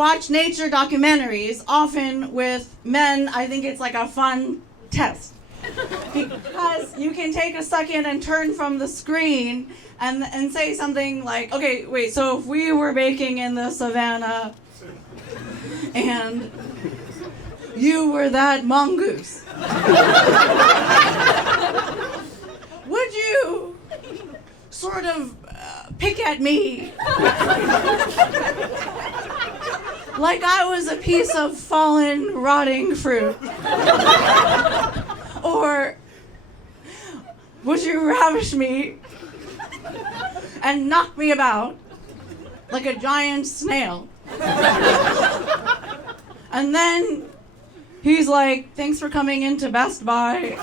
watch nature documentaries, often with men, I think it's like a fun test. Because you can take a second and turn from the screen and say something like, okay, wait, so if we were baking in the savannah and you were that mongoose, would you sort of pick at me like I was a piece of fallen, rotting fruit? Or would you ravish me and knock me about like a giant snail? And then he's like, thanks for coming into Best Buy.